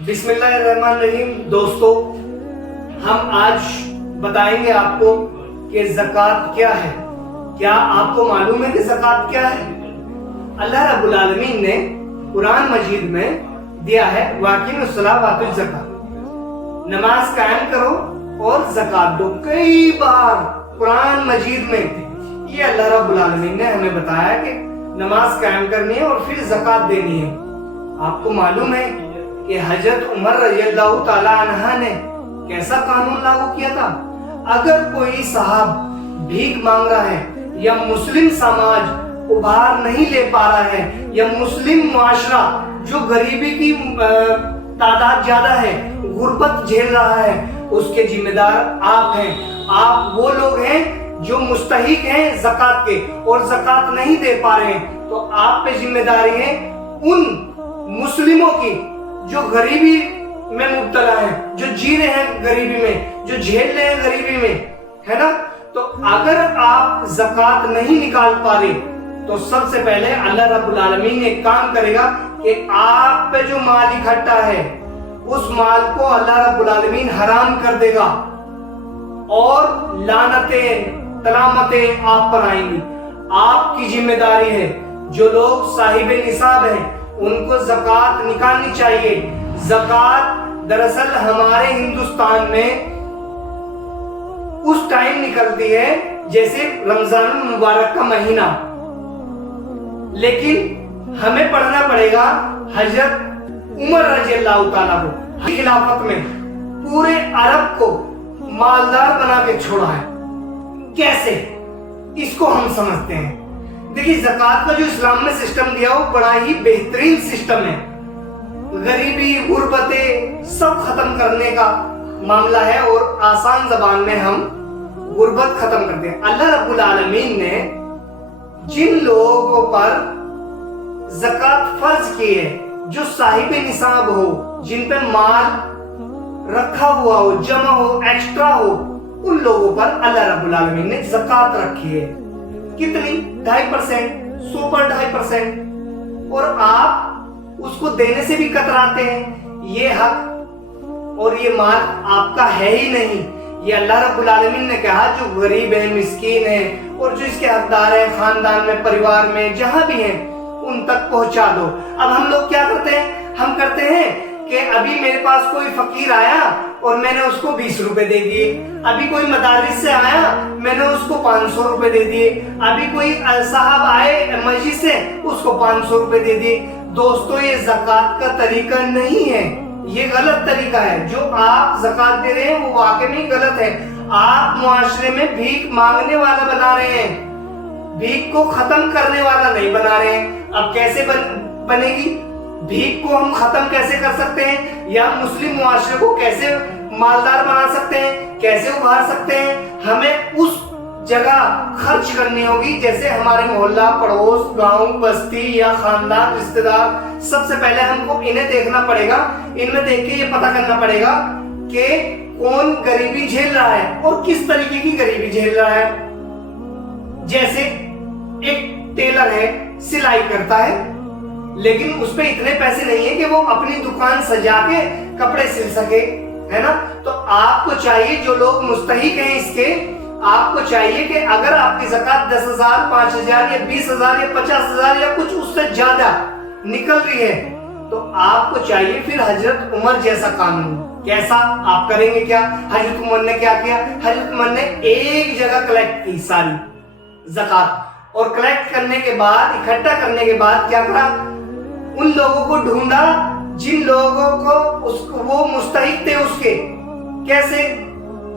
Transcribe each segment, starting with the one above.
बिस्मिल्लाहिर्रहमानिर्रहीम। दोस्तों, हम आज बताएंगे आपको कि ज़कात क्या है। क्या आपको मालूम है कि ज़कात क्या है? अल्लाह रब्बुल आलमीन ने कुरान मजीद में दिया है, वाक़िमुस्सलाह वातुज़ ज़कात, नमाज कायम करो और ज़कात दो। कई बार कुरान मजीद में ये अल्लाह रब्बुल आलमीन ने हमें बताया कि नमाज कायम करनी है और फिर ज़कात देनी है। आपको मालूम है कि हजरत उमर रज़ियल्लाहु ताला अन्हा ने कैसा कानून लागू किया था? अगर कोई साहब भीख मांग रहा है या मुस्लिम समाज उभार नहीं ले पा रहा है या मुस्लिम मुआशरा जो गरीबी की तादाद ज्यादा है, गुर्बत झेल रहा है, उसके जिम्मेदार आप हैं। आप वो लोग हैं जो मुस्तहिक हैं ज़कात के और ज़कात नहीं दे पा रहे हैं, तो आप पे जिम्मेदारी है उन मुस्लिमों की जो गरीबी में मुब्तला है, जो जी रहे हैं गरीबी में, जो झेल रहे हैं गरीबी में, है ना। तो अगर आप ज़कात नहीं निकाल पा रहे तो सबसे पहले अल्लाह रब्बुल आलमीन एक काम करेगा कि आप पे जो माल इकट्ठा है उस माल को अल्लाह रब्बुल आलमीन हराम कर देगा और लानतें तलामतें आप पर आएंगी। आपकी जिम्मेदारी है, जो लोग साहिब निसाब हैं उनको ज़कात निकालनी चाहिए। ज़कात दरअसल हमारे हिंदुस्तान में उस टाइम निकलती है जैसे रमजान मुबारक का महीना, लेकिन हमें पढ़ना पड़ेगा हजरत उमर रज़ियल्लाहु ताला को खिलाफत में पूरे अरब को मालदार बना के छोड़ा है। कैसे, इसको हम समझते हैं। देखिए, ज़कात का जो इस्लाम में सिस्टम दिया वो बड़ा ही बेहतरीन सिस्टम है। गरीबी गुर्बतें सब खत्म करने का मामला है और आसान जबान में हम गुर्बत खत्म करते हैं। अल्लाह रब्बुल आलमीन ने जिन लोगों पर ज़कात फर्ज की है, जो साहिब निसाब हो, जिन पे माल रखा हुआ हो, जमा हो, एक्स्ट्रा हो, उन लोगों पर अल्लाह रब्बुल आलमीन ने ज़कात रखी है। कितनी? 2.5%, 100 पर 2.5%। और आप उसको देने से भी कतराते हैं। ये हक और ये माल आपका है ही नहीं। ये अल्लाह रब्बुल आलमीन ने कहा जो गरीब है, मिस्कीन है और जो इसके हकदार है, खानदान में, परिवार में, जहां भी हैं, उन तक पहुंचा दो। अब हम लोग क्या करते हैं? हम करते हैं कि अभी मेरे पास कोई फकीर आया और मैंने उसको 20 रुपए दे दिए, अभी कोई मदारिस से आया मैंने उसको 500 रुपए दे दिए, अभी कोई साहब आए मस्जिद से उसको 500 रुपए दे दिए। दोस्तों, ये ज़कात का तरीका नहीं है, ये गलत तरीका है। जो आप ज़कात दे रहे हैं वो वाकई में गलत है। आप मुआशरे में भीख मांगने वाला बना रहे हैं, भीख को खत्म करने वाला नहीं बना रहे हैं। अब कैसे बनेगी भीख को? हम खत्म कैसे कर सकते हैं या मुस्लिम मुआशरे को कैसे मालदार बना सकते हैं, कैसे उभार सकते हैं? हमें उस जगह खर्च करनी होगी जैसे हमारे मोहल्ला, पड़ोस, गांव, बस्ती या खानदान, रिश्तेदार। सबसे पहले हमको इन्हें देखना पड़ेगा, इनमें देख के ये पता करना पड़ेगा कि कौन गरीबी झेल रहा है और किस तरीके की गरीबी झेल रहा है। जैसे एक टेलर है, सिलाई करता है, लेकिन उस पे इतने पैसे नहीं है कि वो अपनी दुकान सजा के कपड़े सिल सके, है ना। तो आपको चाहिए, जो लोग मुस्तहिक हैं इसके, आपको चाहिए कि अगर आपकी ज़कात 10,000, 5,000 या 20,000 या 50,000 या कुछ उससे ज्यादा निकल रही है तो आपको चाहिए फिर हजरत उमर जैसा कानून। कैसा? आप करेंगे क्या? हजरत उमर ने क्या किया? हजरत उमर ने एक जगह कलेक्ट की सारी ज़कात, और कलेक्ट करने के बाद, इकट्ठा करने के बाद क्या करा? उन लोगों को ढूंढा जिन लोगों को उसको वो मुस्तहिक थे उसके। कैसे?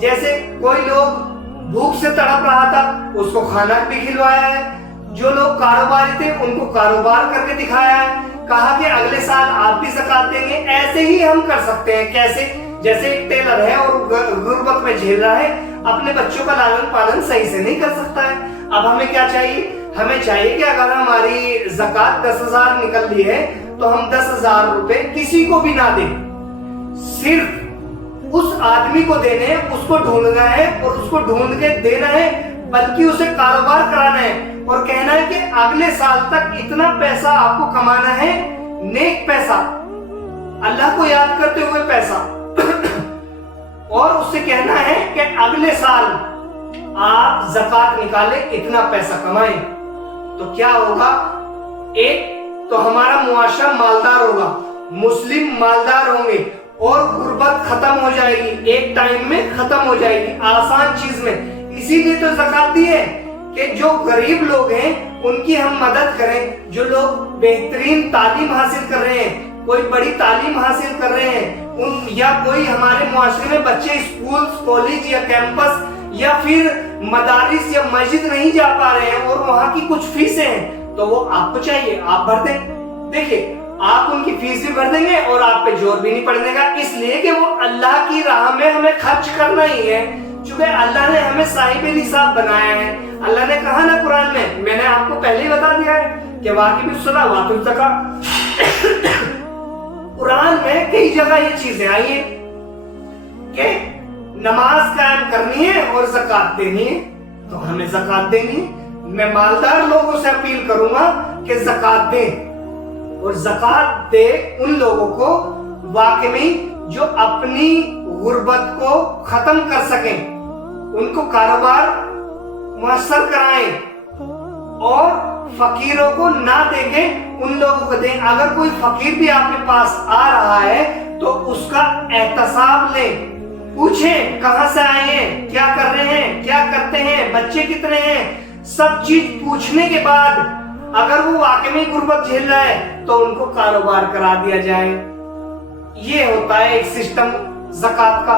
जैसे कोई लोग भूख से तड़प रहा था, उसको खाना भी खिलवाया है। जो लोग कारोबारी थे उनको कारोबार करके दिखाया है, कहा कि अगले साल आप भी ज़कात देंगे। ऐसे ही हम कर सकते हैं। कैसे? जैसे एक टेलर है और गुर्बत में झेल रहा है, अपने बच्चों का लालन पालन सही से नहीं कर सकता है। अब हमें क्या चाहिए? हमें चाहिए कि अगर हमारी ज़कात 10,000 निकल रही है तो हम 10,000 रुपए किसी को भी ना दें, सिर्फ उस आदमी को देने हैं, उसको ढूंढना है और उसको ढूंढ के देना है, बल्कि उसे कारोबार कराना है और कहना है कि अगले साल तक इतना पैसा आपको कमाना है, नेक पैसा। اللہ کو یاد کرتے ہوئے پیسہ اور اس سے کہنا ہے کہ اگلے سال آپ زکات نکالیں، اتنا پیسہ کمائیں، تو کیا ہوگا؟ ایک تو ہمارا معاشرہ مالدار ہوگا، مسلم مالدار ہوں گے اور غربت ختم ہو جائے گی، ایک ٹائم میں ختم ہو جائے گی، آسان چیز میں۔ اسی لیے تو زکات دی ہے کہ جو غریب لوگ ہیں ان کی ہم مدد کریں، جو لوگ بہترین تعلیم حاصل کر رہے ہیں، کوئی بڑی تعلیم حاصل کر رہے ہیں، یا کوئی ہمارے معاشرے میں بچے اسکول، کالج یا کیمپس یا پھر مدارس یا مسجد نہیں جا پا رہے ہیں اور وہاں کی کچھ فیسیں ہیں، تو وہ آپ کو چاہیے آپ بھر دیں۔ دیکھیں، آپ ان کی فیس بھی بھر دیں گے اور آپ پہ زور بھی نہیں پڑنے گا، اس لیے کہ وہ اللہ کی راہ میں ہمیں خرچ کرنا ہی ہے، چونکہ اللہ نے ہمیں صاحب نصاب بنایا ہے۔ اللہ نے کہا نا قرآن میں نے آپ کو پہلے ہی بتا دیا ہے کہ واقعی الصلاۃ والزکاۃ، قرآن میں کئی جگہ یہ چیزیں آئی ہیں کہ نماز قائم کرنی ہے اور زکات دینی ہے، تو ہمیں زکات دینی ہے۔ میں مالدار لوگوں سے اپیل کروں گا کہ زکات دیں، اور زکات دے ان لوگوں کو واقعی جو اپنی غربت کو ختم کر سکیں، ان کو کاروبار میسر کرائیں اور فقیروں کو نہ دے کے ان لوگوں کو دیں۔ اگر کوئی فقیر بھی آپ کے پاس آ رہا ہے تو اس کا احتساب لیں، پوچھیں کہاں سے آئے ہیں، کیا کر رہے ہیں، کیا کرتے ہیں، بچے کتنے ہیں، سب چیز پوچھنے کے بعد اگر وہ واقعی غربت جھیل رہا ہے تو ان کو کاروبار کرا دیا جائے۔ یہ ہوتا ہے ایک سسٹم زکات کا۔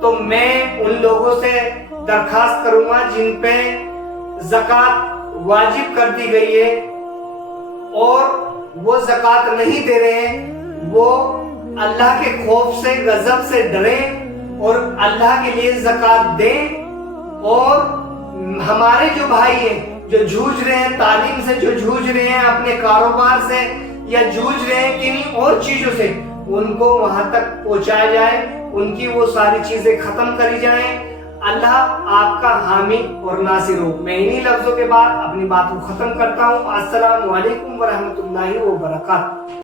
تو میں ان لوگوں سے درخواست کروں گا جن پہ زکات واجب کر دی گئی ہے اور وہ زکات نہیں دے رہے ہیں، وہ اللہ کے خوف سے، غضب سے ڈریں اور اللہ کے لیے زکات دیں۔ اور ہمارے جو بھائی ہیں جو جھوج رہے ہیں تعلیم سے، جو جھوج رہے ہیں اپنے کاروبار سے، یا جھوج رہے ہیں کنہیں اور چیزوں سے، ان کو وہاں تک پہنچایا جائے، ان کی وہ ساری چیزیں ختم کری جائیں۔ اللہ آپ کا حامی اور ناصر ہو۔ میں انہی لفظوں کے بعد اپنی بات کو ختم کرتا ہوں۔ السلام علیکم ورحمۃ اللہ وبرکاتہ۔